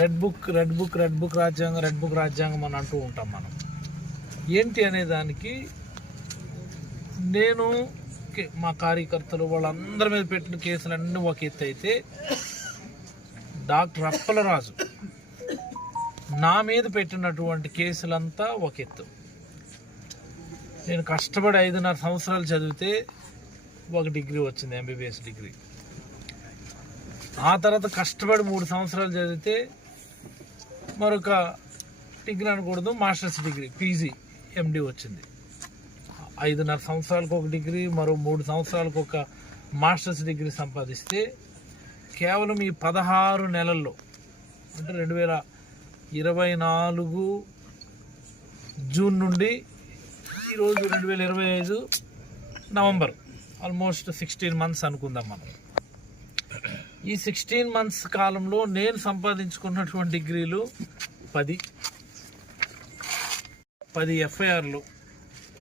Red book red book red book రాజ్యాంగం red book రాజ్యాంగం అని అంటూ ఉంటాం మనం. ఏంటి అనే దానికి నేను మా కార్యకర్తలు వాళ్ళందరి మీద పెట్టిన కేసులన్నీ ఒక ఎత్తు అయితే డాక్టర్ అప్పలరాజు నా మీద పెట్టినటువంటి కేసులంతా ఒక ఎత్తు. నేను కష్టపడి ఐదున్నర సంవత్సరాలు చదివితే ఒక డిగ్రీ వచ్చింది ఎంబీబీఎస్ డిగ్రీ. ఆ తర్వాత కష్టపడి మూడు సంవత్సరాలు చదివితే మరొక డిగ్రీ అనకూడదు మాస్టర్స్ డిగ్రీ పీజీ ఎండి వచ్చింది. ఐదున్నర సంవత్సరాలకు ఒక డిగ్రీ మరో మూడు సంవత్సరాలకు ఒక మాస్టర్స్ డిగ్రీ సంపాదిస్తే కేవలం ఈ పదహారు నెలల్లో అంటే రెండు వేల ఇరవై నాలుగు జూన్ నుండి ఈరోజు రెండు వేల ఇరవై ఐదు నవంబర్ ఆల్మోస్ట్ సిక్స్టీన్ మంత్స్ అనుకుందాం మనం. ఈ సిక్స్టీన్ మంత్స్ కాలంలో నేను సంపాదించుకున్నటువంటి డిగ్రీలు పది. పది ఎఫ్ఐఆర్లు